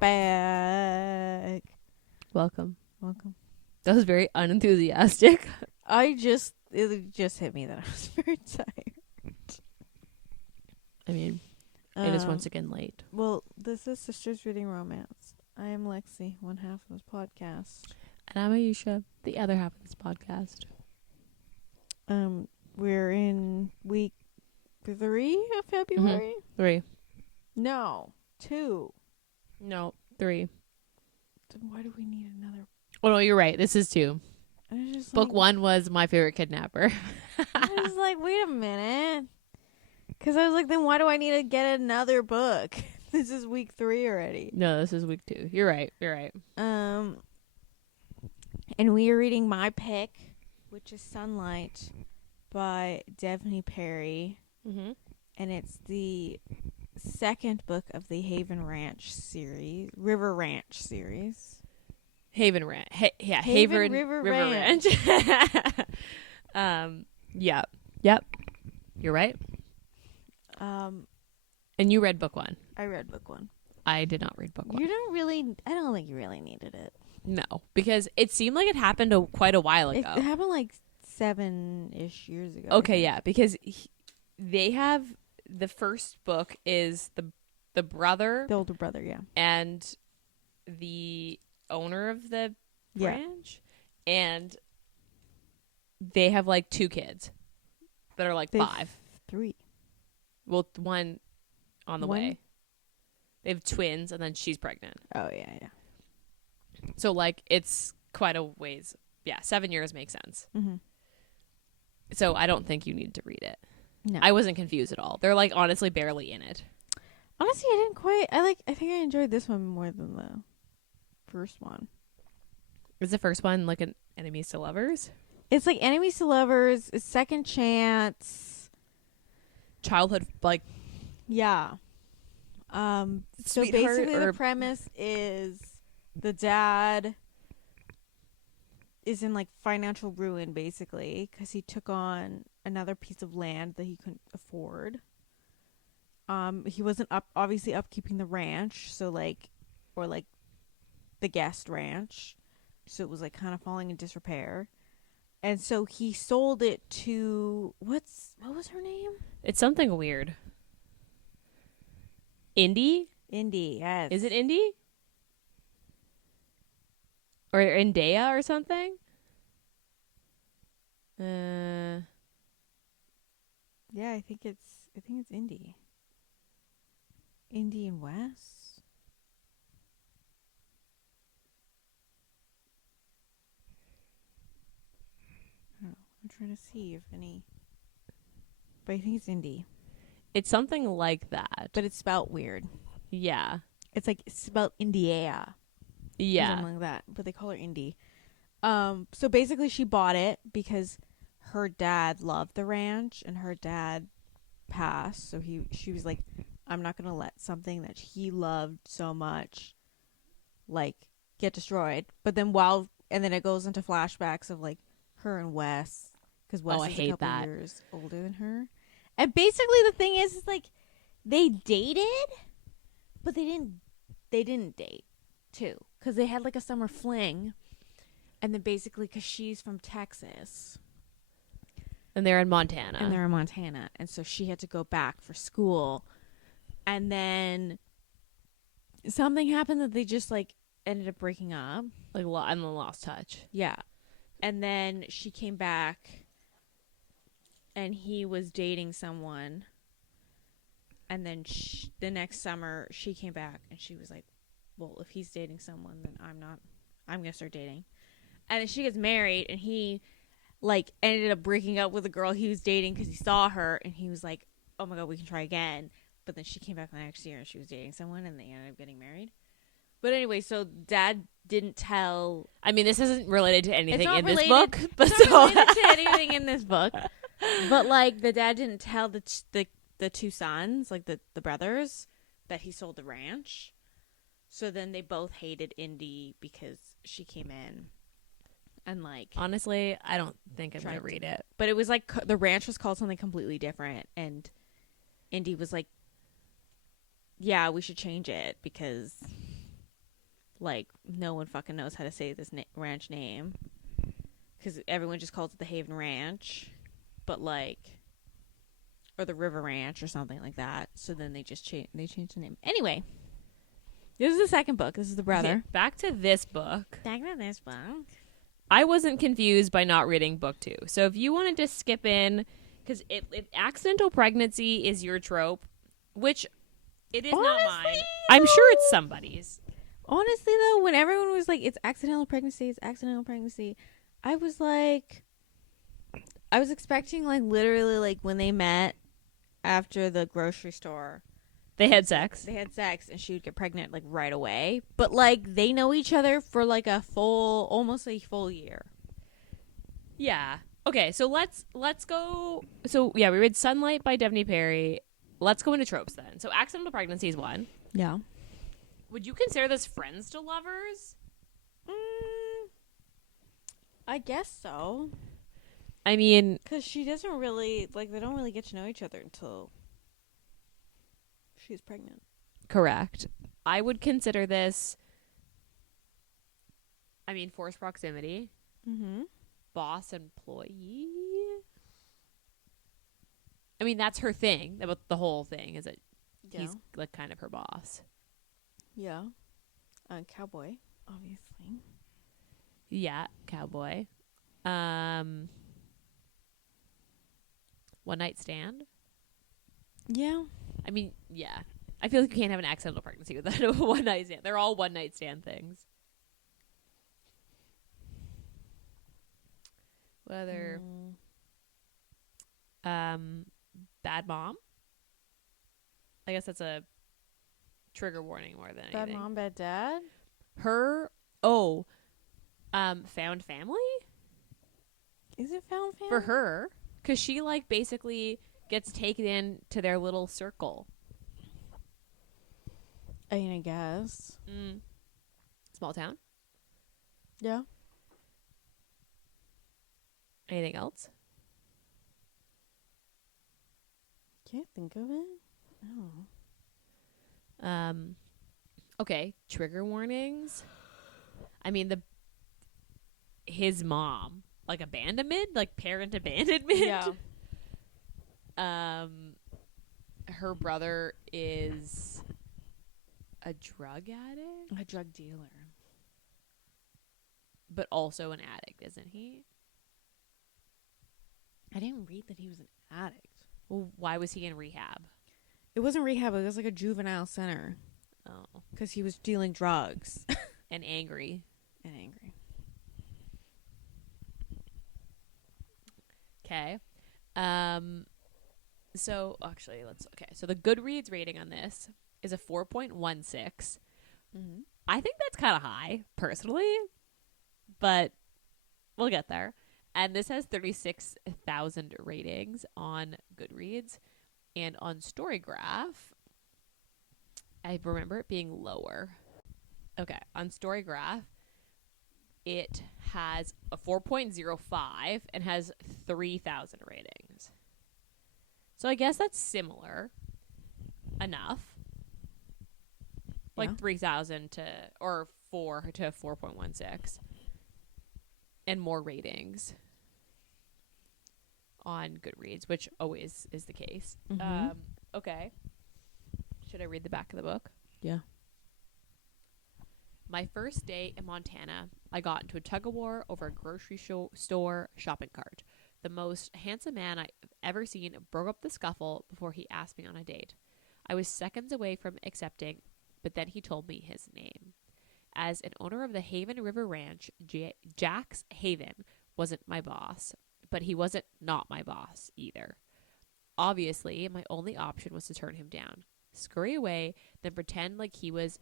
back. Welcome. Welcome. That was very unenthusiastic. It just hit me that I was very tired. I mean, it is once again late. Well, this is Sisters Reading Romance. I am Lexi, one half of this podcast. And I'm Ayesha, the other half of this podcast. We're in week 3 of February? 3. No, 2. No, 3. Then why do we need another? Oh, no, you're right. This is 2. I was just Book like, 1 was My Favorite Kidnapper. I was like, wait a minute. Because I was like, then why do I need to get another book? This is week 3 already. No, this is week 2. You're right. You're right. And we are reading my pick, which is Sunlight by Devney Perry. Mm-hmm. And it's the second book of the River Ranch series. Haven Ranch. Haven River Ranch. Yep. You're right. And you read book 1. I read book 1. I did not read book 1. I don't think you really needed it. No, because it seemed like it happened quite a while ago. It happened like 7-ish years ago. Okay, yeah, because they have the first book is the brother, The older brother, yeah. and the owner of the ranch, and they have like 2 kids that are like 5. 3. Well, one on the way. They have twins, and then she's pregnant. Oh, yeah. So, like, it's quite a ways. Yeah, 7 years makes sense. Mm-hmm. So I don't think you need to read it. No. I wasn't confused at all. They're, like, honestly barely in it. Honestly, I didn't quite... I think I enjoyed this one more than the first one. Is the first one, like, an enemies to lovers? It's like enemies to lovers, a second chance. Childhood, like... Yeah. So Sweetheart basically the premise is the dad is in like financial ruin basically because he took on another piece of land that he couldn't afford. He wasn't obviously upkeeping the ranch, so like the guest ranch, so it was like kind of falling in disrepair. And so he sold it to what was her name? It's something weird. Indy, yes. is it Indy? Or Indea or something? Yeah, I think it's Indy. Indy and West. Oh, I'm trying to see if any. But I think it's Indy. It's something like that. But it's spelled weird. Yeah. It's like it's spelled India. Yeah. Something like that. But they call her Indy. So basically she bought it because her dad loved the ranch and her dad passed. So she was like, I'm not going to let something that he loved so much like get destroyed. But then and then it goes into flashbacks of like her and Wes, because Wes is a couple years older than her. And basically the thing is like they dated, but they didn't date too, because they had like a summer fling. And then basically because she's from Texas. And they're in Montana. And so she had to go back for school. And then something happened that they just like ended up breaking up. Like, and then lost touch. Yeah. And then she came back and he was dating someone. And then the next summer she came back and she was like, well, if he's dating someone, then I'm going to start dating. And then she gets married and he like ended up breaking up with the girl he was dating because he saw her and he was like, oh my God, we can try again. But then she came back the next year and she was dating someone and they ended up getting married. But anyway, so dad didn't tell. I mean, this isn't related to anything in this book. But it's not related to anything in this book. But like the dad didn't tell the 2 sons, like the brothers, that he sold the ranch. So then they both hated Indy because she came in. And like, honestly, I don't think I'm gonna read it. But it was like the ranch was called something completely different, and Indy was like, "Yeah, we should change it because like no one fucking knows how to say this ranch name because everyone just calls it the Haven Ranch, but like, or the River Ranch or something like that. So then they just changed the name. Anyway, this is the second book. This is the brother. Okay, back to this book. Back to this book. I wasn't confused by not reading book 2. So if you wanted to skip in, because accidental pregnancy is your trope, which it is not mine. I'm sure it's somebody's. Honestly, though, when everyone was like, it's accidental pregnancy, I was like, I was expecting, like, literally, like, when they met after the grocery store. They had sex. And she would get pregnant, like, right away. But, like, they know each other for, like, almost a full year. Yeah. Okay, so let's go. So, yeah, we read Sunlight by Devney Perry. Let's go into tropes then. So, accidental pregnancy is one. Yeah. Would you consider this friends to lovers? I guess so. I mean, because she doesn't really, like, they don't really get to know each other until she's pregnant. correct. I would consider this, I mean, forced proximity. Mm-hmm. Boss employee. I mean, that's her thing. About the whole thing is that he's like kind of her boss. Yeah. Cowboy, obviously. Yeah, cowboy. One night stand. Yeah. I mean, yeah. I feel like you can't have an accidental pregnancy without a one night stand. They're all one night stand things. Whether bad mom. I guess that's a trigger warning more than anything. Bad mom, bad dad. Found family. Is it found family for her? Because she like basically gets taken in to their little circle. I mean, I guess. Small town. Yeah. Anything else? Can't think of it. No. Okay. Trigger warnings. I mean, his mom, like abandonment, like parent abandonment. Yeah. Her brother is a drug addict, A drug dealer, but also an addict, isn't he? I didn't read that he was an addict. Well, why was he in rehab? It wasn't rehab. It was like a juvenile center. Oh, because he was dealing drugs and angry. Okay. So actually, so the Goodreads rating on this is a 4.16. Mm-hmm. I think that's kind of high, personally, but we'll get there. And this has 36,000 ratings on Goodreads, and on Storygraph, I remember it being lower. Okay, on Storygraph, it has a 4.05 and has 3,000 ratings. So I guess that's similar enough. Like 3,000 to, or 4 to 4.16. And more ratings on Goodreads, which always is the case. Mm-hmm. Okay. Should I read the back of the book? Yeah. My first day in Montana, I got into a tug-of-war over a grocery store shopping cart. The most handsome man I've ever seen broke up the scuffle before he asked me on a date. I was seconds away from accepting, but then he told me his name. As an owner of the Haven River Ranch, Jack's Haven wasn't my boss, but he wasn't not my boss either. Obviously, my only option was to turn him down, scurry away, then pretend like he was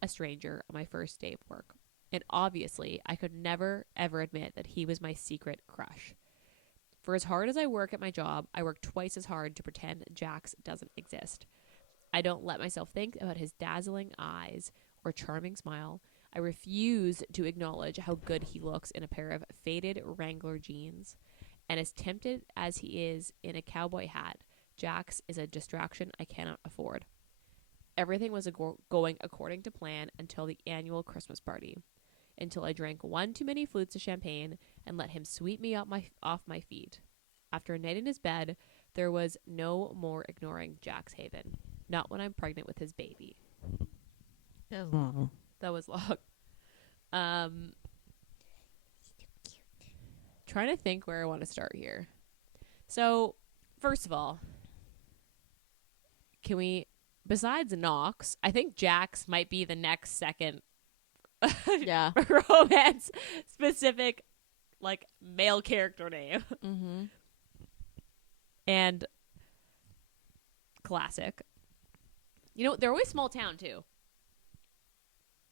a stranger on my first day of work. And obviously, I could never, ever admit that he was my secret crush. For as hard as I work at my job, I work twice as hard to pretend Jax doesn't exist. I don't let myself think about his dazzling eyes or charming smile. I refuse to acknowledge how good he looks in a pair of faded Wrangler jeans. And as tempted as he is in a cowboy hat, Jax is a distraction I cannot afford. everything was going according to plan until the annual Christmas party. Until I drank one too many flutes of champagne and let him sweep me off my feet. After a night in his bed, there was no more ignoring Jack's Haven. Not when I'm pregnant with his baby. That was long. That was long. Trying to think where I want to start here. So, first of all, can we, besides Knox, I think Jax might be the next second Yeah. romance specific, like, male character name. Mm-hmm. And classic. You know, they're always small town, too.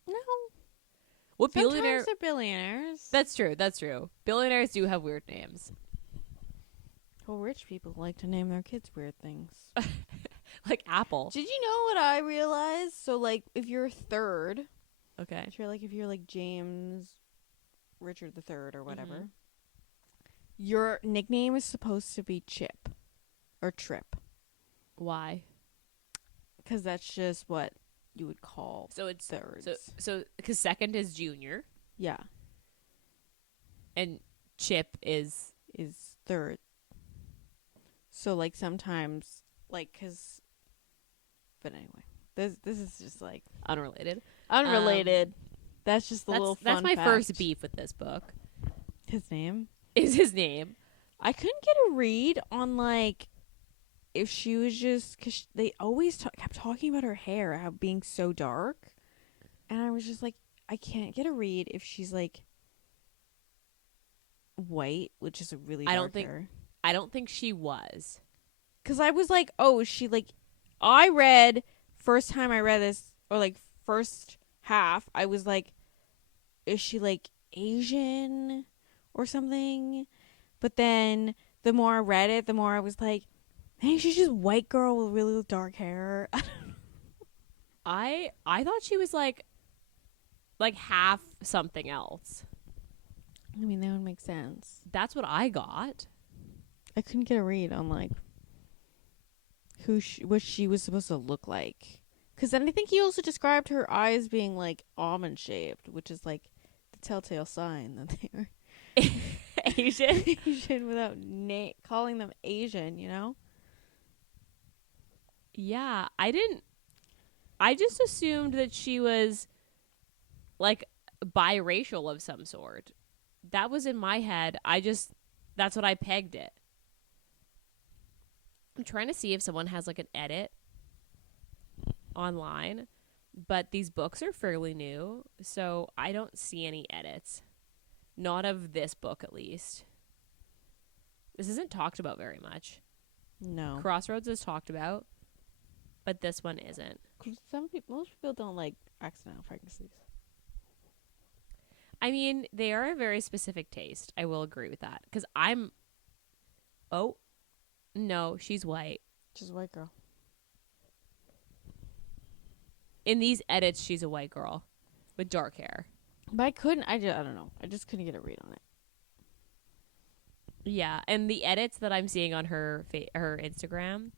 No. What Sometimes billionaire? they're billionaires. That's true. Billionaires do have weird names. Well, rich people like to name their kids weird things. Like Apple. Did you know what I realized? So, like, if you're third, Okay. if you're like James Richard the Third or whatever, Mm-hmm. your nickname is supposed to be Chip or Trip, Why? because that's just what you would call So it's thirds. so because second is junior Yeah, and Chip is third. So like sometimes because, but anyway, this is just like unrelated. unrelated. That's just the little fun That's my fact. first beef with this book. His name. Is his name? I couldn't get a read on like if she was just because they always kept talking about her hair how being so dark, and I was just like, I can't get a read if she's like white, which is a really dark hair. I don't think she was. Because I was like, oh, is she like? I read first time I read this or like first half, I was like, is she like Asian or something? But then the more I read it, the more I was like, hey, she's just a white girl with really dark hair. I thought she was like half something else. I mean, that would make sense. That's what I got. I couldn't get a read on like what she was supposed to look like. Because then I think he also described her eyes being like almond shaped, which is like the telltale sign that they are Asian. Asian without calling them Asian, you know? Yeah, I just assumed that she was like biracial of some sort. That was in my head. That's what I pegged it. I'm trying to see if someone has like an edit online, but these books are fairly new, so I don't see any edits. Not of this book, at least. This isn't talked about very much. No. Crossroads is talked about, but this one isn't. Most people don't like accidental pregnancies. I mean, they are a very specific taste. I will agree with that. Because oh, no, she's white. Just a white girl. In these edits, she's a white girl with dark hair. But I don't know. I just couldn't get a read on it. Yeah, and the edits that I'm seeing on her Instagram,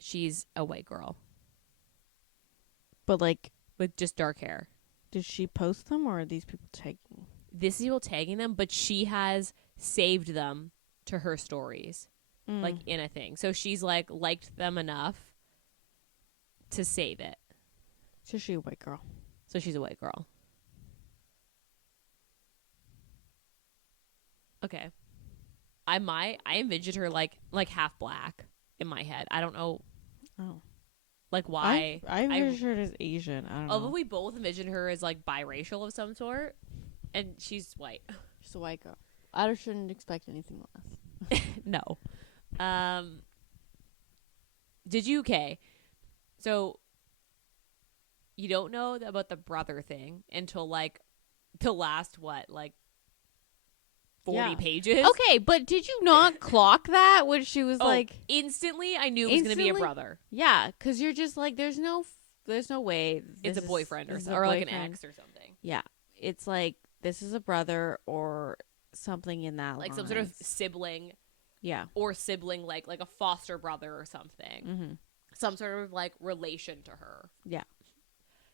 she's a white girl. But like, with just dark hair. did she post them or are these people tagging? This is people tagging them, but she has saved them to her stories, like in a thing. So she's like liked them enough to save it. So she's a white girl. So she's a white girl. Okay. I envisioned her like half black in my head. I don't know. Oh. Like why? I envisioned her as Asian. I don't know. Although we both envisioned her as like biracial of some sort, and she's white. She's a white girl. I shouldn't expect anything less. No. Did you? Okay. So you don't know about the brother thing until like the last 40 pages. Okay, but did you not clock that when she was like instantly? I knew it was going to be a brother. Yeah, because you're just like, there's no way It's a boyfriend or like an ex or something. Yeah, it's like this is a brother or something in that like some sort of sibling. Yeah, or sibling like a foster brother or something. Mm-hmm. some sort of like relation to her. Yeah.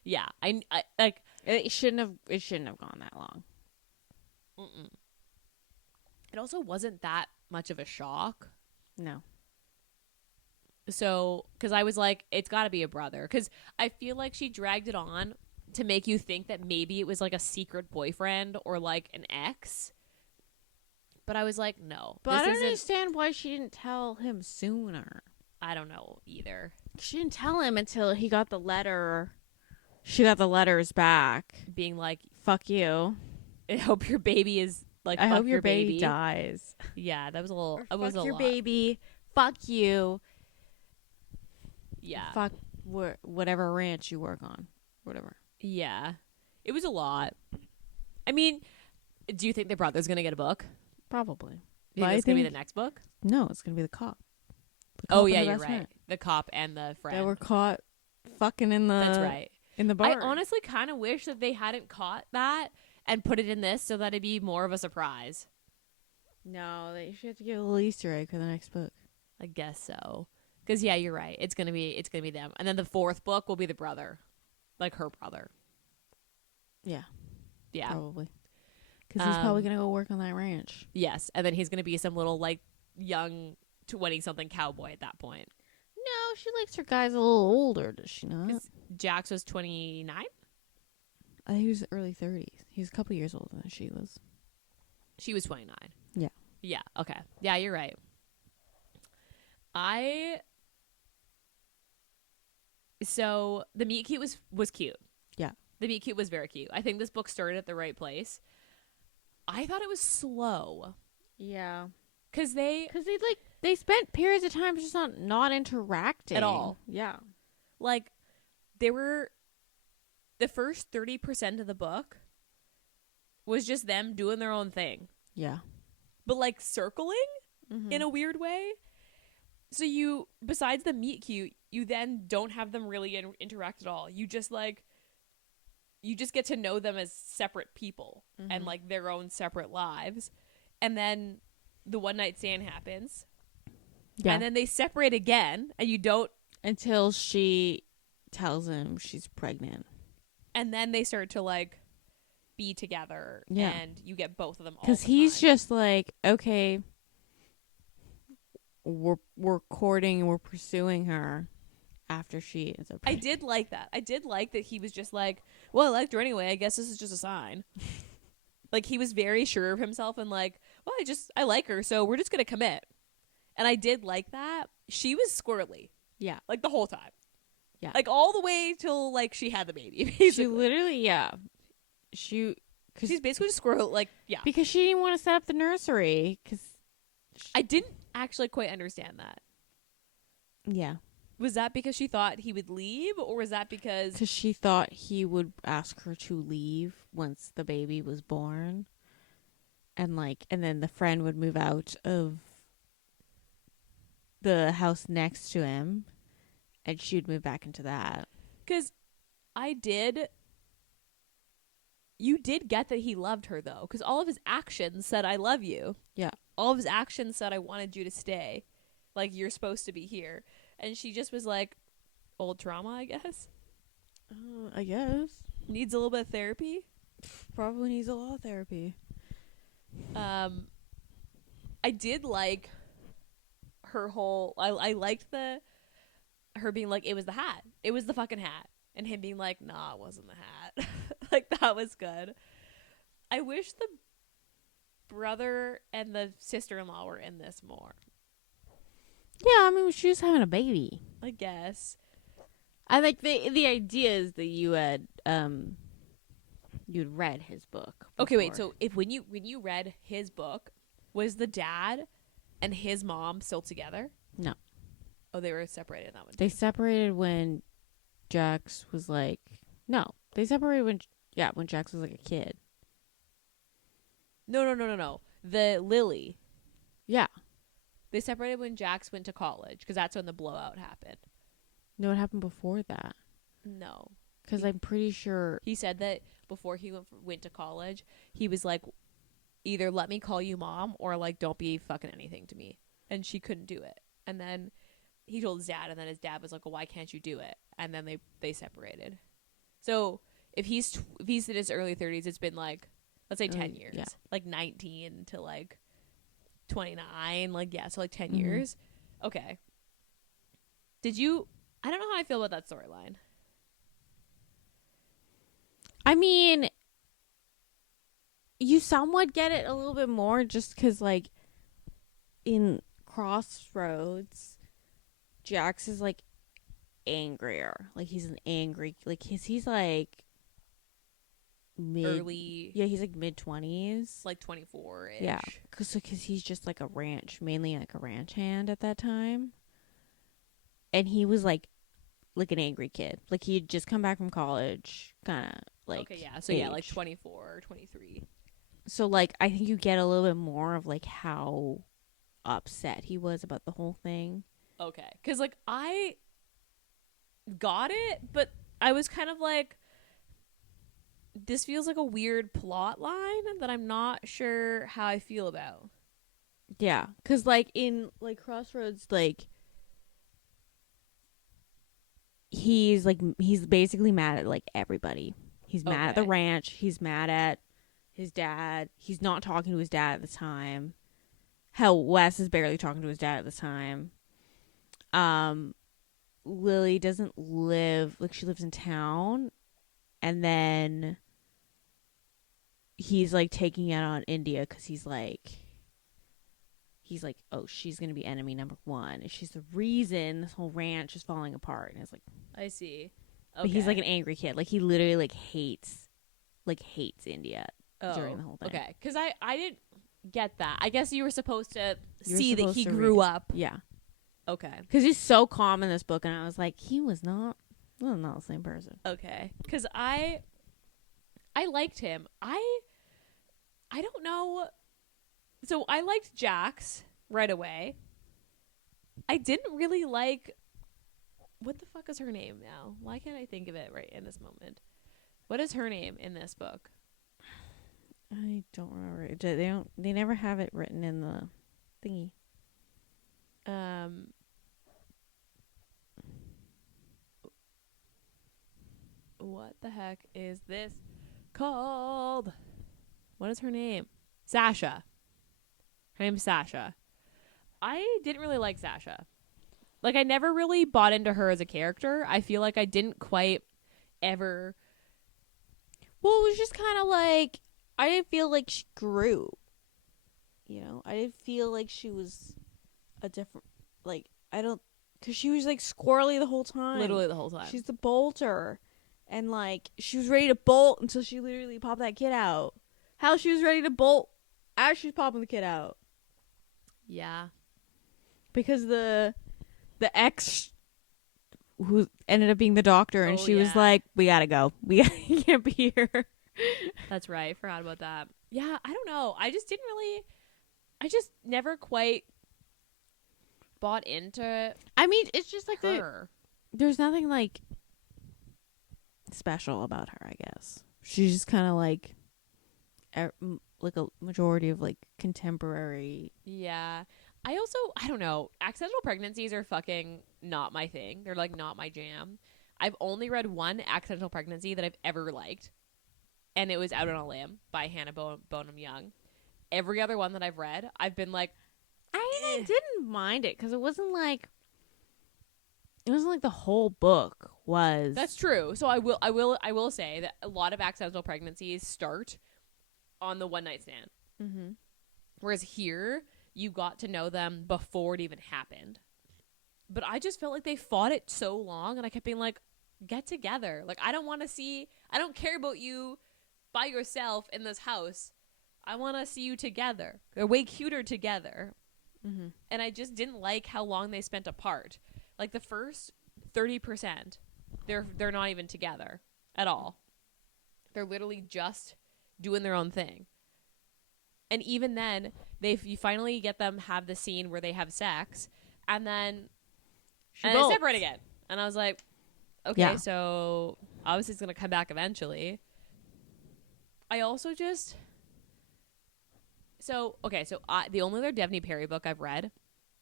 Yeah, I like It shouldn't have gone that long. mm-mm. It also wasn't that much of a shock. No. So, because I was like, it's got to be a brother. Because I feel like she dragged it on to make you think that maybe it was like a secret boyfriend or like an ex. But I was like, no. But I don't understand why she didn't tell him sooner. I don't know either. She didn't tell him until he got the letter. She got the letters back. Being like, fuck you. I hope your baby is like, I fuck hope your baby dies. Yeah, that was a little, Or it was fuck a your lot. baby. Fuck you. Yeah. Fuck whatever ranch you work on. Whatever. Yeah. It was a lot. I mean, do you think the brother's going to get a book? Probably. Do you think it's going to be the next book? No, it's going to be the cop. Oh, yeah, you're right. The cop and the friend. That were caught fucking in the... That's right. In the bar. I honestly kind of wish that they hadn't caught that and put it in this so that it'd be more of a surprise. No, they should have to give a little Easter egg for the next book. I guess so. Because, yeah, you're right. It's gonna be them. And then the fourth book will be the brother. Like her brother. Yeah. Yeah. Probably. Because he's probably going to go work on that ranch. Yes. And then he's going to be some little, like, young 20-something cowboy at that point. No, she likes her guys a little older, does she not? Jax was 29? I think he was early 30s. He was a couple years older than she was. She was 29. Yeah. Yeah, okay. Yeah, you're right. So, the meet cute was cute. Yeah. The meet cute was very cute. I think this book started at the right place. I thought it was slow. Yeah. Because they spent periods of time just not interacting. At all. Yeah. Like, they were... The first 30% of the book was just them doing their own thing. Yeah. But, like, circling in a weird way. So you, besides the meet cute, you then don't have them really interact at all. You just, like... You just get to know them as separate people and, like, their own separate lives. And then the one night stand happens. Yeah. And then they separate again, and you don't... Until she tells him she's pregnant. And then they start to, like, be together. Yeah. And you get both of them all the time. Because he's just like, okay, we're courting and we're pursuing her after she is a pregnant. I did like that. I did like that he was just like, well, I liked her anyway. I guess this is just a sign. Like, he was very sure of himself and like, well, I like her, so we're just going to commit. And I did like that. She was squirrely. Yeah. Like, the whole time. Yeah. Like, all the way till, like, she had the baby, basically. She literally, yeah. She's basically just squirrel, like, yeah. Because she didn't want to set up the nursery. I didn't actually quite understand that. Yeah. Was that because she thought he would leave, or was that because... Because she thought he would ask her to leave once the baby was born. And then the friend would move out of the house next to him. And she'd move back into that. Because you did get that he loved her, though. Because all of his actions said, I love you. Yeah. All of his actions said, I wanted you to stay. Like, you're supposed to be here. And she just was like, old trauma, I guess. I guess. Needs a little bit of therapy. Probably needs a lot of therapy. I did like her whole... I liked her being like, it was the hat. It was the fucking hat. And him being like, nah, it wasn't the hat. Like, that was good. I wish the brother and the sister-in-law were in this more. Yeah, I mean, she was having a baby. I guess. I like the idea is that you'd read his book before. Okay, wait. So when you read his book, was the dad and his mom still together? No. Oh, they were separated in that one. They separated when Jax was like... No. They separated when Jax was like a kid. No. The Lily. Yeah. They separated when Jax went to college, because that's when the blowout happened. No, it happened before that. No. Because I'm pretty sure... He said that before he went to college, he was like, either let me call you mom, or like, don't be fucking anything to me. And she couldn't do it. And then he told his dad, and then his dad was like, well, why can't you do it? And then they separated. So if he's in his early 30s, it's been like, let's say 10 years. Yeah. Like 19 to like 29. Like, yeah, so like 10 Mm-hmm. years. Okay. I don't know how I feel about that storyline. I mean, you somewhat get it a little bit more just because, like, in Crossroads, Jax is, like, angrier. Like, he's an angry, like, he's like, Early. Yeah, he's, like, mid-20s. Like 24-ish. Yeah, because he's just, like, mainly, like, a ranch hand at that time. And he was, like an angry kid. Like, he'd just come back from college, kind of, like, okay, yeah. So, age. yeah, like 24 or 23. So, like, I think you get a little bit more of, like, how upset he was about the whole thing. Okay. Because, like, I got it, but I was kind of like, this feels like a weird plot line that I'm not sure how I feel about. Yeah. Because, like, in, like, Crossroads, like, he's basically mad at, like, everybody. He's mad at the ranch. He's mad at his dad. He's not talking to his dad at the time. Hell, Wes is barely talking to his dad at the time. Lily doesn't live, like, she lives in town. And then he's, like, taking it on India because he's like, oh, she's going to be enemy number one. And she's the reason this whole ranch is falling apart. And it's like, I see. Okay. But he's, like, an angry kid. Like, he literally, like, hates India during the whole thing. Okay. Because I didn't get that. I guess you were supposed to see that supposed he to grew read it. up. Yeah. Okay. Because he's so calm in this book. And I was like, he was not the same person. Okay. Because I liked him. I don't know. So I liked Jax right away. I didn't really like, what the fuck is her name now? Why can't I think of it right in this moment? What is her name in this book? I don't remember. They never have it written in the thingy. What the heck is this called? What is her name? Sasha. Her name's Sasha. I didn't really like Sasha. Like, I never really bought into her as a character. I feel like I didn't quite ever. Well, it was just kind of like, I didn't feel like she grew. You know? I didn't feel like she was a different, like, because she was, like, squirrely the whole time. Literally the whole time. She's the bolter. And, like, she was ready to bolt until she literally popped that kid out. How she was ready to bolt as she's popping the kid out. Yeah. Because the ex who ended up being the doctor, and she was like, we gotta go. We can't be here. That's right. Forgot about that. Yeah, I don't know. I just never quite bought into I mean, it's just like her. There's nothing, like, special about her, I guess. She's just kind of like a majority of, like, contemporary. Yeah. I don't know. Accidental pregnancies are fucking not my thing. They're, like, not my jam. I've only read one accidental pregnancy that I've ever liked, and it was Out on a Limb by Hannah Bonham Young. Every other one that I've read, I've been like, I didn't mind it because it wasn't like the whole book was. That's true. So I will say that a lot of accidental pregnancies start on the one night stand. Mm-hmm. Whereas here, you got to know them before it even happened. But I just felt like they fought it so long, and I kept being like, get together. Like, I don't care about you by yourself in this house. I want to see you together. They're way cuter together. Mm-hmm. And I just didn't like how long they spent apart. Like, the first 30%, they're not even together at all. They're literally just doing their own thing. And even then, you finally get them have the scene where they have sex, and then they separate again. And I was like, okay, so obviously it's going to come back eventually. I also just... the only other Devney Perry book I've read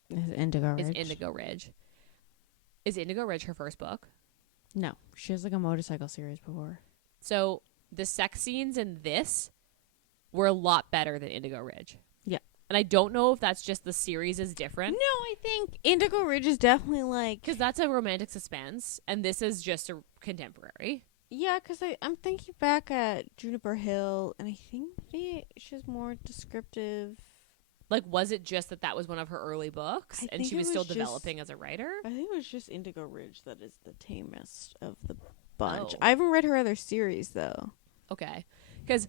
is Indigo Ridge. Indigo Ridge. Is Indigo Ridge her first book? No, she has like a motorcycle series before. So the sex scenes in this were a lot better than Indigo Ridge. Yeah. And I don't know if that's just the series is different. No, I think Indigo Ridge is definitely like... Because that's a romantic suspense, and this is just a contemporary. Yeah, because I'm thinking back at Juniper Hill, and I think she's more descriptive. Like, was it just that was one of her early books, and she was still developing as a writer? I think it was just Indigo Ridge that is the tamest of the bunch. Oh. I haven't read her other series, though. Okay. Because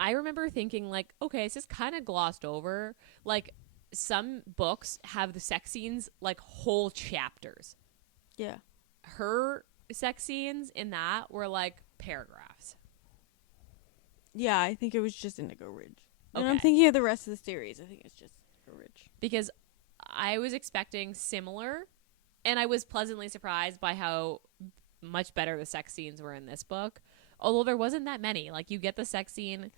I remember thinking, like, okay, it's just kind of glossed over. Like, some books have the sex scenes, like, whole chapters. Yeah. Her sex scenes in that were, like, paragraphs. Yeah, I think it was just Indigo Ridge. Okay. And I'm thinking of the rest of the series. I think it's just Indigo Ridge. Because I was expecting similar, and I was pleasantly surprised by how much better the sex scenes were in this book. Although there wasn't that many. Like, you get the sex scene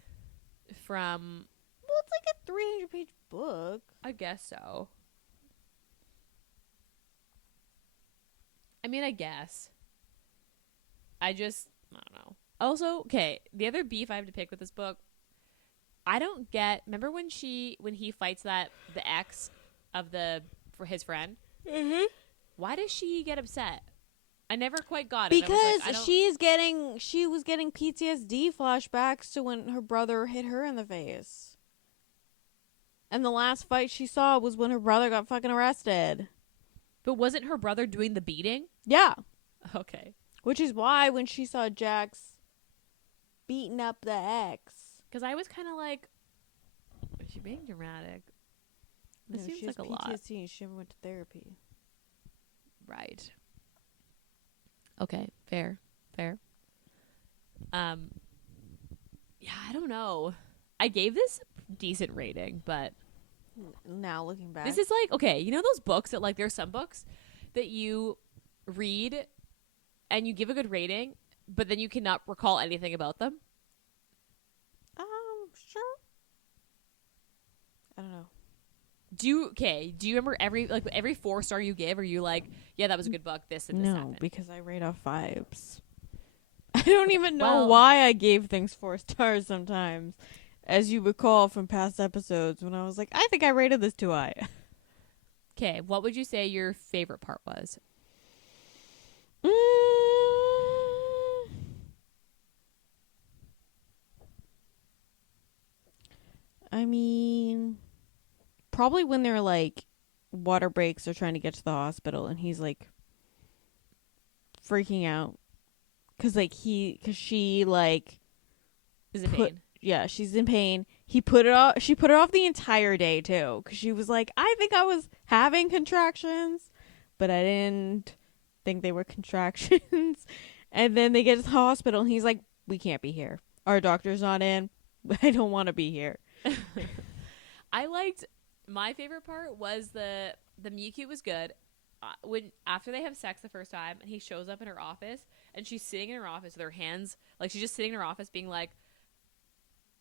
from... Well, it's like a 300-page book. I guess so. I mean, I guess. I don't know. Also, okay, the other beef I have to pick with this book, I don't get... Remember when he fights the ex for his friend? Mm-hmm. Why does she get upset? I never quite got it. Because she was getting PTSD flashbacks to when her brother hit her in the face. And the last fight she saw was when her brother got fucking arrested. But wasn't her brother doing the beating? Yeah. Okay. Which is why when she saw Jax beating up the ex. Because I was kind of like, is she being dramatic? This seems like a lot. PTSD and she never went to therapy. Right. Okay. Fair. Yeah, I don't know. I gave this a decent rating, but Now looking back, this is like, okay, you know those books that, like, there's some books that you read and you give a good rating, but then you cannot recall anything about them? sure. I don't know. Do you remember every 4-star you give? Are you like, yeah, that was a good book, this and this happened? No, because I rate off 5s. I don't even know Well- why I gave things 4 stars sometimes. As you recall from past episodes when I was like, I think I rated this too high. Okay, what would you say your favorite part was? I mean, probably when they're like water breaks or trying to get to the hospital and he's like freaking out because she like Is it pain? Yeah, she's in pain. She put it off the entire day too because she was like, I think I was having contractions, but I didn't think they were contractions. And then they get to the hospital and he's like, we can't be here. Our doctor's not in. I don't want to be here. I liked, my favorite part was the meet cute was good. When after they have sex the first time and he shows up in her office and she's sitting in her office with her hands, like, she's just sitting in her office being like,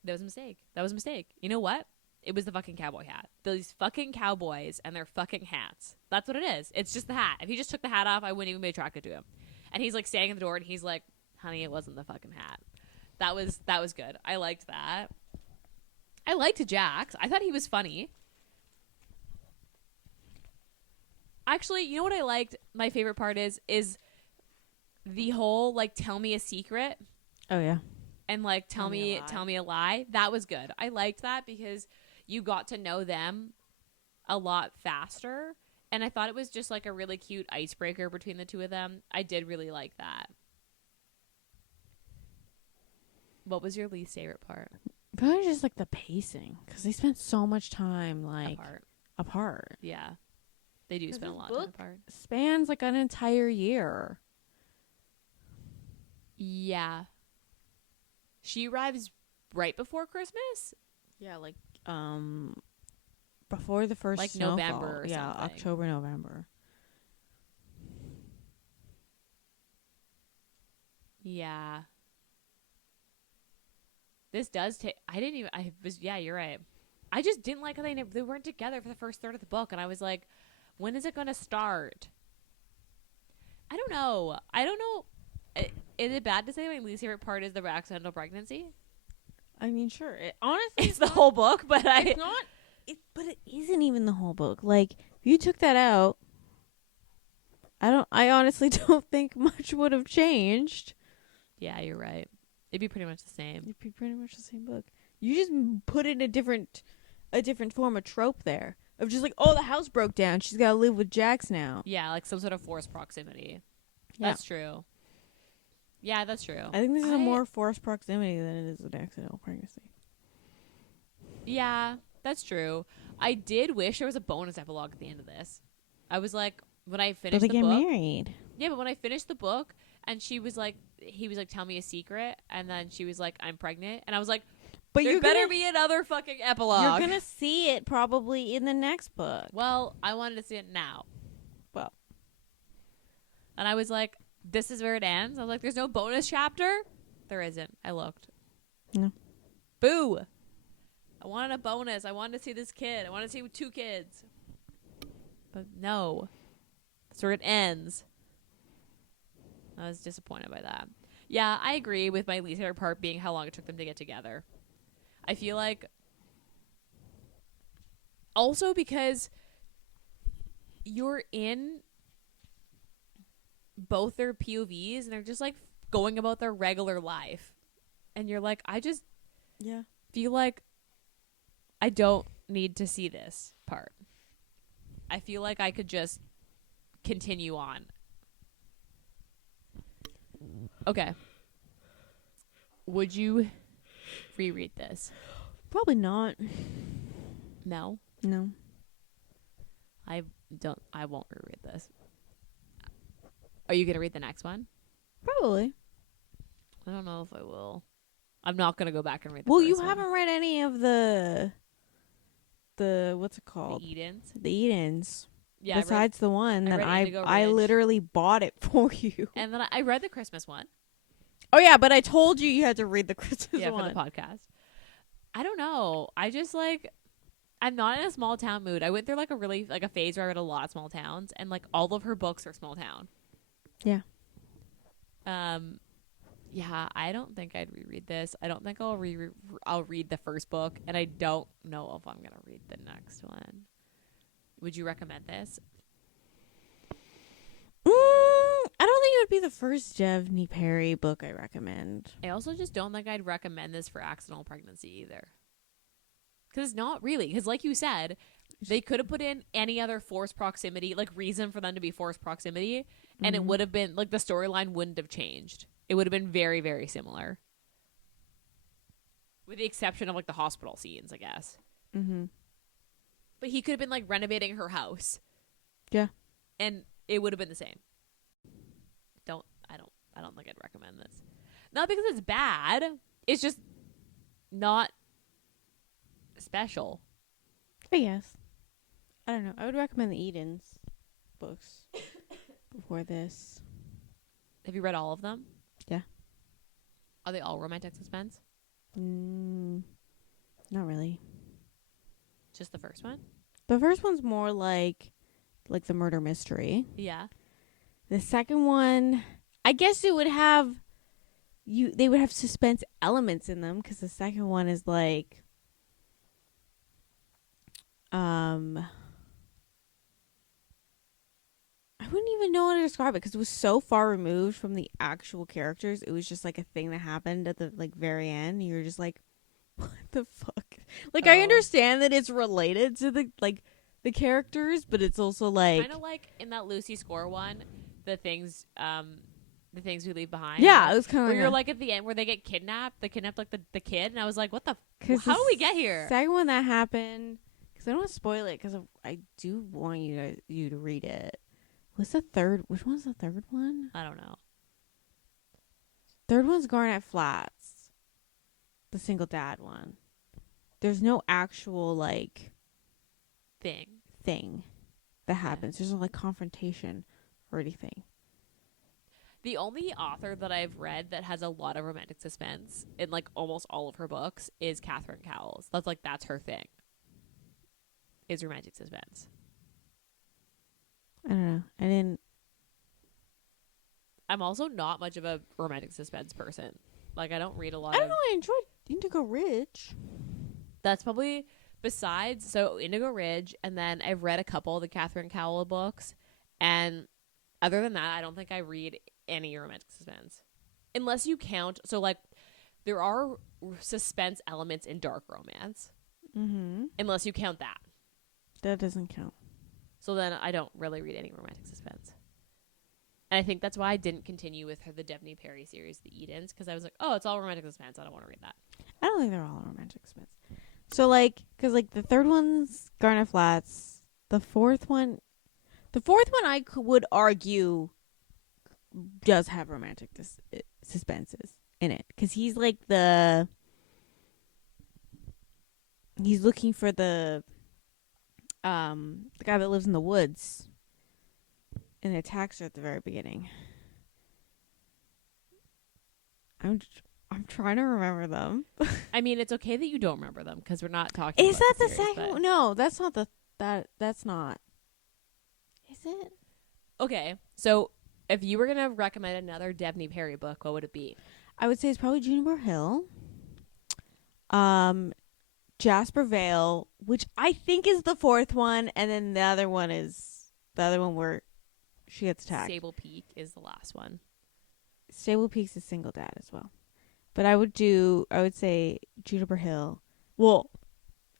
that was a mistake. You know what? It was the fucking cowboy hat. These fucking cowboys and their fucking hats. That's what it is. It's just the hat. If he just took the hat off, I wouldn't even be attracted to him. And he's like standing at the door and he's like, honey, it wasn't the fucking hat. That was good. I liked that. I liked Jax. I thought he was funny. Actually, you know what I liked? My favorite part is the whole, like, tell me a secret Oh yeah. and, like, tell me a lie. That was good. I liked that because you got to know them a lot faster. And I thought it was just, like, a really cute icebreaker between the two of them. I did really like that. What was your least favorite part? Probably just like the pacing because they spent so much time like apart. Yeah. They do spend a lot of time apart. Spans like an entire year. Yeah. She arrives right before Christmas? Yeah, like before the first like snowfall. November or yeah, something. October, November. Yeah. This does take... Yeah, you're right. I just didn't like how they weren't together for the first third of the book. And I was like, when is it going to start? I don't know. Is it bad to say my least favorite part is the accidental pregnancy? I mean, sure. Honestly, It's the whole book, but it's not. But it isn't even the whole book. Like, if you took that out, I honestly don't think much would have changed. Yeah, you're right. It'd be pretty much the same. It'd be pretty much the same book. You just put in a different form of trope there of just like, oh, the house broke down. She's got to live with Jax now. Yeah, like some sort of forced proximity. Yeah. That's true. Yeah, that's true. I think this is a more forced proximity than it is an accidental pregnancy. Yeah, that's true. I did wish there was a bonus epilogue at the end of this. I was like, when I finished the book. But they get married. Yeah, but when I finished the book and he was like, tell me a secret. And then she was like, I'm pregnant. And I was like, but there better be another fucking epilogue. You're going to see it probably in the next book. Well, I wanted to see it now. Well. And I was like, this is where it ends. I was like, there's no bonus chapter? There isn't. I looked. No. Boo. I wanted a bonus. I wanted to see this kid. I wanted to see 2 kids. But no. That's where it ends. I was disappointed by that. Yeah, I agree with my least favorite part being how long it took them to get together. I feel like also because you're in both their POVs and they're just like going about their regular life. And you're like, I just feel like I don't need to see this part. I feel like I could just continue on. Okay. Would you reread this? Probably not. No? No. I won't reread this. Are you going to read the next one? Probably. I don't know if I will. I'm not going to go back and read the Well, first you one. haven't read any of the what's it called? The Edens? The Edens. Yeah. Besides the one that I Ridge. literally bought it for you. And then I read the Christmas one. Oh, yeah, but I told you had to read the Christmas one. For the podcast. I don't know. I just like... I'm not in a small town mood. I went through like a phase where I read a lot of small towns, and like all of her books are small town. Yeah. Yeah, I don't think I'd reread this. I don't think I'll read the first book, and I don't know if I'm gonna read the next one. Would you recommend this? I don't think it would be the first Devney Perry book I recommend. I also just don't think I'd recommend this for accidental pregnancy either. Because it's not really. Because like you said, they could have put in any other forced proximity, like reason for them to be forced proximity, and it would have been, like the storyline wouldn't have changed. It would have been very, very similar. With the exception of like the hospital scenes, I guess. Mm-hmm. But he could have been like renovating her house. Yeah. And it would have been the same. I don't think I'd recommend this. Not because it's bad. It's just not special. I guess. I don't know. I would recommend the Edens books before this. Have you read all of them? Yeah. Are they all romantic suspense? Not really. Just the first one? The first one's more like the murder mystery. Yeah. The second one, I guess it would have they would have suspense elements in them because the second one is like I wouldn't even know how to describe it because it was so far removed from the actual characters. It was just like a thing that happened at the like very end. You're just like, what the fuck? Like I understand that it's related to the characters, but it's also like kind of like in that Lucy Score one, the things we leave behind. Yeah, it was kind of where you're like at the end where they get kidnapped. They kidnapped like the kid, and I was like, what the? How do we get here? Second one that happened. I don't want to spoil it because I do want you to read it. What's the third? Which one's the third one? I don't know. Third one's Garnet Flats. The single dad one. There's no actual like thing that happens. There's no like confrontation or anything. The only author that I've read that has a lot of romantic suspense in like almost all of her books is Catherine Cowles. That's her thing. Is romantic suspense. I don't know. I didn't. I'm also not much of a romantic suspense person. Like, I don't read a lot I don't of... know. I enjoyed Indigo Ridge. That's probably... Besides, so Indigo Ridge, and then I've read a couple of the Catherine Cowell books, and other than that, I don't think I read any romantic suspense. Unless you count... So, like, there are suspense elements in dark romance. Mm-hmm. Unless you count that. That doesn't count. So then I don't really read any romantic suspense. And I think that's why I didn't continue with the Devney Perry series, The Edens, because I was like, oh, it's all romantic suspense. I don't want to read that. I don't think they're all romantic suspense. So, like, because, like, the third one's Garnet Flats. The fourth one I would argue does have romantic suspenses in it. Because he's, like, he's looking for the guy that lives in the woods and attacks her at the very beginning. I'm trying to remember them. I mean, it's okay that you don't remember them because we're not talking Is about that the series, second but... one? No, that's not that's not. Is it? Okay, so if you were going to recommend another Devney Perry book, what would it be? I would say it's probably Juniper Hill. Jasper Vale, which I think is the fourth one, and then the other one where she gets attacked. Sable Peak is the last one. Stable Peaks is Single Dad as well. But I would say Juniper Hill. Well,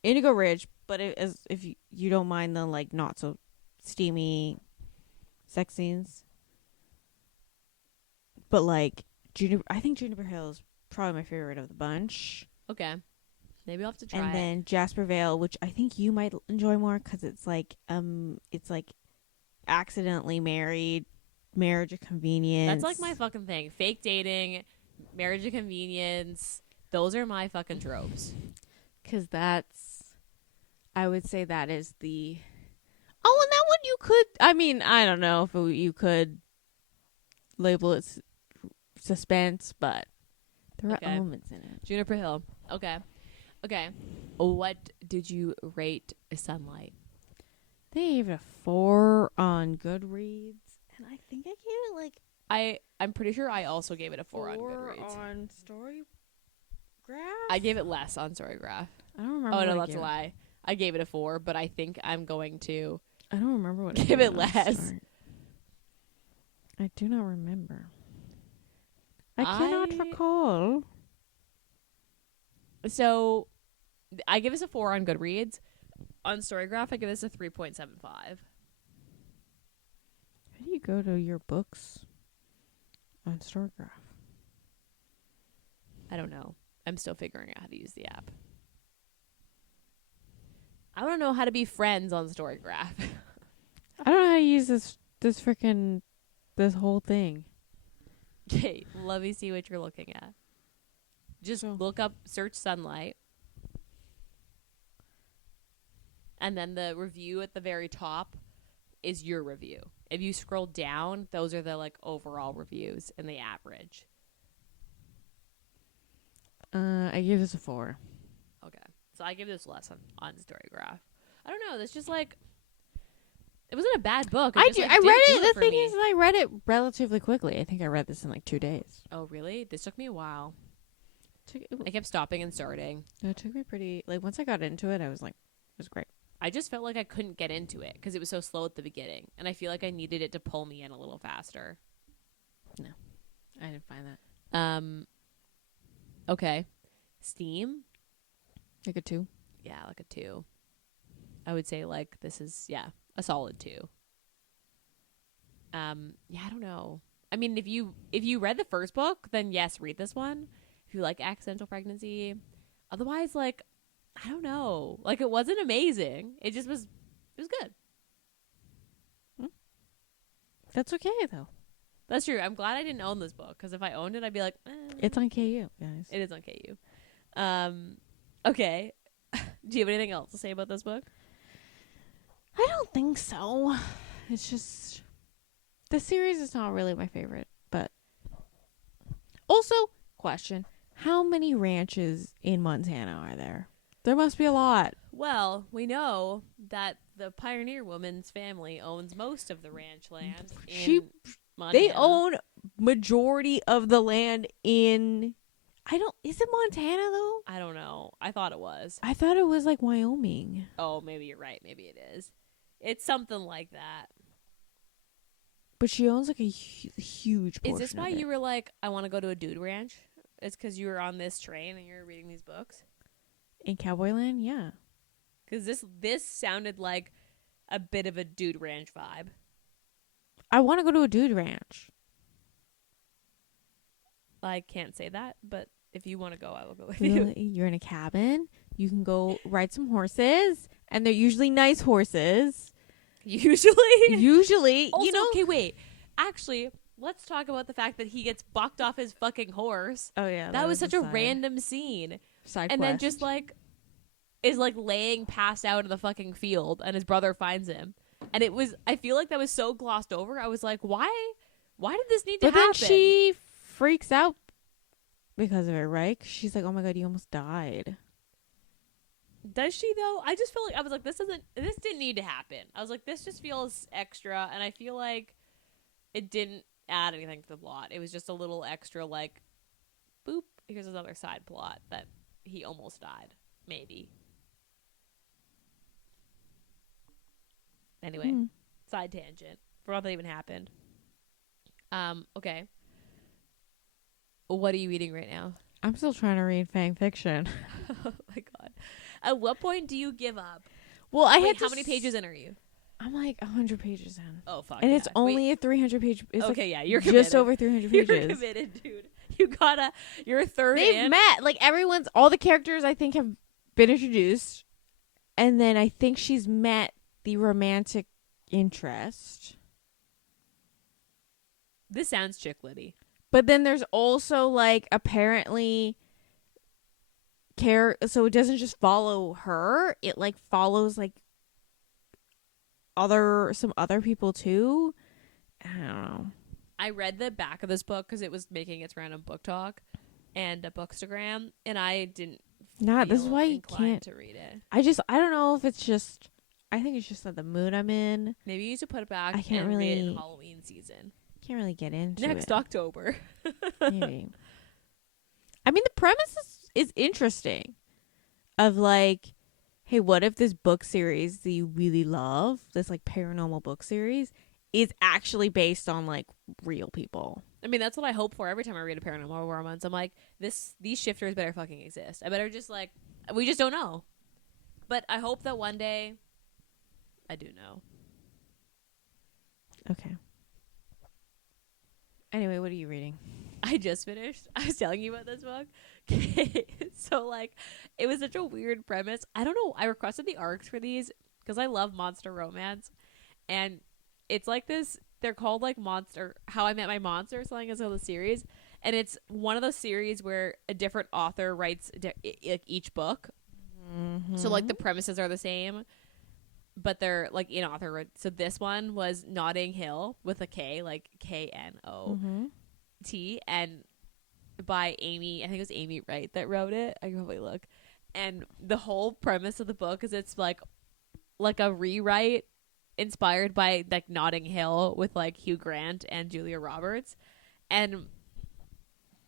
Indigo Ridge, but if you don't mind the, like, not so steamy sex scenes. But, like, I think Juniper Hill is probably my favorite of the bunch. Okay. Maybe I'll have to try And then Jasper Vale, which I think you might enjoy more because it's like accidentally married, marriage of convenience. That's like my fucking thing. Fake dating, marriage of convenience. Those are my fucking tropes. Because I would say that is the... Oh, and that one you could... I mean, I don't know if you could label it suspense, but there are elements in it. Juniper Hill. Okay. What did you rate Sunlight? They gave it a 4 on Goodreads, and I think I gave it like... I'm pretty sure I also gave it a 4 on Goodreads. On Storygraph? I gave it less on Storygraph. I don't remember. Oh, no, that's a lie. I gave it a 4, but I think I'm going to... I don't remember what give it less. I do not remember. I cannot recall. So, I give this a 4 on Goodreads. On Storygraph, I give this a 3.75. How do you go to your books on Storygraph? I don't know. I'm still figuring out how to use the app. I don't know how to be friends on Storygraph. I don't know how to use this whole thing. Okay, let me see what you're looking at. Just search Sunlight. And then the review at the very top is your review. If you scroll down, those are the, like, overall reviews and the average. I give this a 4. Okay. So I give this less on Storygraph. I don't know. That's just, like... It wasn't a bad book. I read it. The thing is, I read it relatively quickly. I think I read this in, like, 2 days. Oh, really? This took me a while. I kept stopping and starting. No, it took me pretty... Like, once I got into it, I was like, it was great. I just felt like I couldn't get into it because it was so slow at the beginning. And I feel like I needed it to pull me in a little faster. No. I didn't find that. Okay. Steam? Like a 2? Yeah, like a 2. I would say, like, this is, a solid 2. I don't know. I mean, if you read the first book, then yes, read this one. If you like accidental pregnancy. Otherwise, like, I don't know. Like, it wasn't amazing. It was good. That's okay, though. That's true. I'm glad I didn't own this book, because if I owned it, I'd be like, It's on KU, guys. It is on KU. Okay. Do you have anything else to say about this book? I don't think so. It's just... The series is not really my favorite, but... Also, question. How many ranches in Montana are there? There must be a lot. Well, we know that the pioneer woman's family owns most of the ranch land in Montana. They own majority of the land in, is it Montana though? I don't know. I thought it was. I thought it was like Wyoming. Oh, maybe you're right. Maybe it is. It's something like that. But she owns like a huge portion. Is this why you were like, I want to go to a dude ranch? It's because you were on this train and you're reading these books? In Cowboy Land? Yeah. Because this sounded like a bit of a dude ranch vibe. I want to go to a dude ranch. I can't say that, but if you want to go, I will go with you. You're in a cabin. You can go ride some horses, and they're usually nice horses. Usually, Also, you know. okay, wait. Actually, let's talk about the fact that he gets bucked off his fucking horse. Oh yeah, that was such a random scene. Side and quest. then just like is like laying passed out in the fucking field, and his brother finds him. And it was, I feel like that was so glossed over. I was like, why did this need to happen? But then she freaks out because of it, right? 'Cause she's like, oh my god, you almost died. Does she though? I just feel like I was like, this didn't need to happen. I was like, this just feels extra, and I feel like it didn't add anything to the plot. It was just a little extra, like, boop, here's another side plot that he almost died. Maybe. Anyway, side tangent. Forgot that even happened. Okay. What are you eating right now? I'm still trying to read fan fiction. Oh my god. At what point do you give up? Well, how many pages in are you? I'm like 100 pages in. Oh fuck. And yeah. it's only a 300 page. It's okay, like yeah, you're committed. just over 300 pages. You're committed, dude. You're third They've in. met. Like all the characters I think have been introduced. And then I think she's met the romantic interest. This sounds chiclety. But then there's also like apparently so it doesn't just follow her, it like follows like some other people too. I don't know. I read the back of this book because it was making its random book talk and a bookstagram, and I didn't this is why you can't to read it. I don't know if it's just, I think it's just not the mood I'm in. Maybe you should put it back. I can't and really read it in Halloween season. Can't really get into Next it. October. Maybe. I mean, the premise is interesting. Of like, hey, what if this book series that you really love, this like paranormal book series, is actually based on like real people? I mean, that's what I hope for every time I read a paranormal romance. I'm like, these shifters better fucking exist. I better just like, we just don't know. But I hope that one day I do know. Okay. Anyway, what are you reading? I just finished. I was telling you about this book. Okay. So, like, it was such a weird premise. I don't know. I requested the arcs for these because I love monster romance. And it's like this. They're called, like, How I Met My Monster, something is the series. And it's one of those series where a different author writes each book. Mm-hmm. So, like, the premises are the same, but they're, like, in author. So this one was Notting Hill with a K, like K-N-O-T, and by Amy, I think it was Amy Wright that wrote it. I can probably look. And the whole premise of the book is it's, like a rewrite inspired by, like, Notting Hill with, like, Hugh Grant and Julia Roberts. And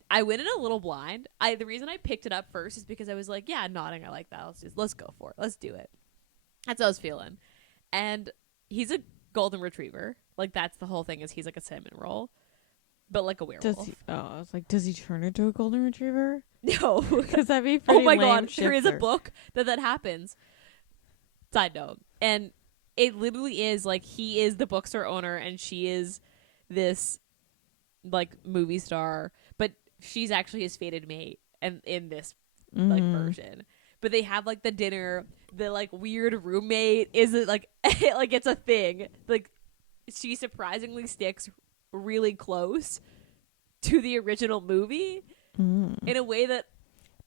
I went in a little blind. The reason I picked it up first is because I was like, yeah, Notting, I like that. Let's go for it. Let's do it. That's what I was feeling. And he's a golden retriever. Like, that's the whole thing, is he's like a cinnamon roll, but like a werewolf. I was like, does he turn into a golden retriever? No. Because that'd be pretty. Oh my lame god, shifter. there is a book that happens. Side note. And it literally is like, he is the bookstore owner and she is this, like, movie star, but she's actually his fated mate, and in this like version. But they have, like, the dinner. The, like, weird roommate isn't, like, like, it's a thing. Like, she surprisingly sticks really close to the original movie in a way that,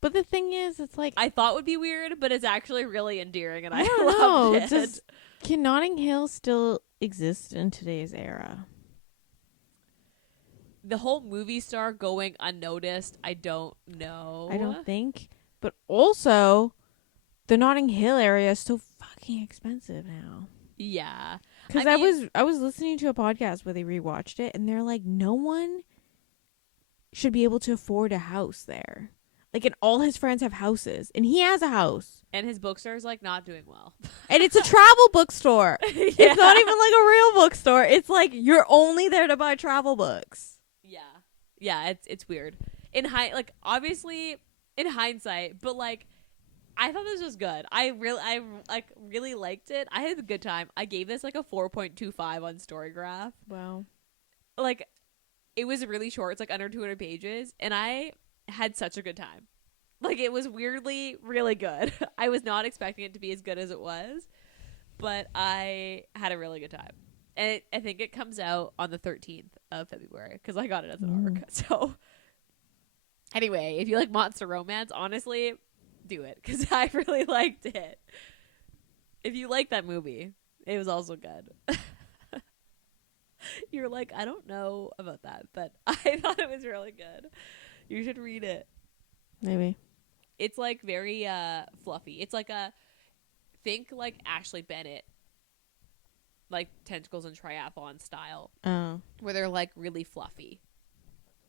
but the thing is, it's like, I thought would be weird, but it's actually really endearing, and I don't loved it. Can Notting Hill still exist in today's era? The whole movie star going unnoticed, I don't know. I don't think. But also, the Notting Hill area is so fucking expensive now. Yeah. Because I was listening to a podcast where they rewatched it, and they're like, no one should be able to afford a house there. Like, and all his friends have houses, and he has a house. And his bookstore's like not doing well. And it's a travel bookstore. Yeah. It's not even like a real bookstore. It's like you're only there to buy travel books. Yeah, it's weird. Obviously in hindsight, but like I thought this was good. I really liked it. I had a good time. I gave this like a 4.25 on Storygraph. Wow. Like, it was really short. It's like under 200 pages, and I had such a good time. Like, it was weirdly really good. I was not expecting it to be as good as it was, but I had a really good time. And I think it comes out on the 13th of February because I got it as an ARC. So, anyway, if you like monster romance, honestly, do it because I really liked it. If you like that movie, it was also good. You're like, I don't know about that, but I thought it was really good. You should read it. Maybe. It's like very fluffy. It's like think like Ashley Bennett, like Tentacles and Triathlon style. Oh. Where they're like really fluffy,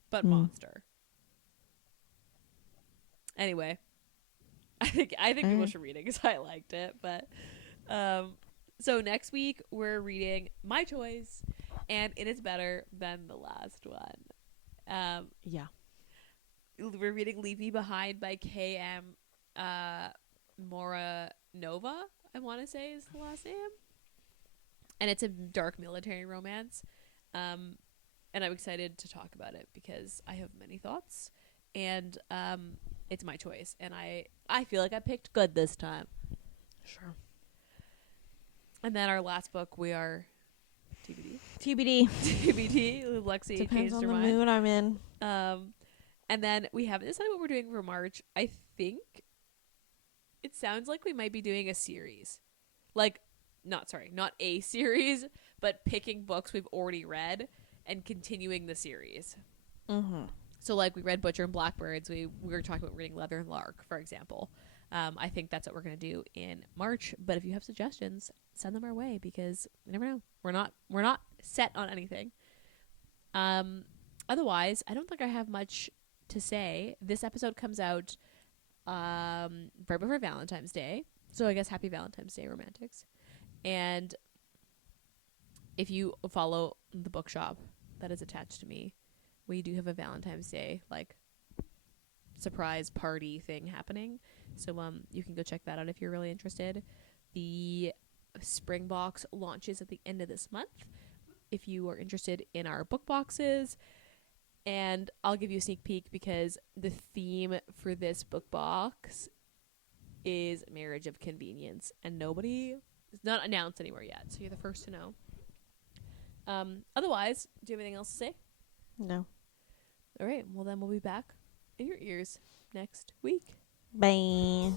but monster. Anyway, I think people should read it because I liked it. But so next week we're reading My Choice, and it is better than the last one. Yeah. We're reading Leave Me Behind by K.M. Moranova, I want to say is the last name. And it's a dark military romance. And I'm excited to talk about it because I have many thoughts. And it's my choice. And I feel like I picked good this time. Sure. And then our last book, we are TBD. TBD. Lexi Depends changed on her the mind. mood I'm in. And then we haven't decided what we're doing for March. I think it sounds like we might be doing a series. Like, not a series, but picking books we've already read and continuing the series. Mm-hmm. So, like, we read Butcher and Blackbirds. We were talking about reading Leather and Lark, for example. I think that's what we're going to do in March. But if you have suggestions, send them our way because you never know. We're not set on anything. Otherwise, I don't think I have much to say. This episode comes out right before Valentine's Day. So I guess happy Valentine's Day, romantics. And if you follow the bookshop that is attached to me, we do have a Valentine's Day like surprise party thing happening. So you can go check that out if you're really interested. The spring box launches at the end of this month if you are interested in our book boxes. And I'll give you a sneak peek because the theme for this book box is marriage of convenience, and it's not announced anywhere yet, so you're the first to know. Otherwise, do you have anything else to say? No. All right, well then we'll be back in your ears next week. Bye.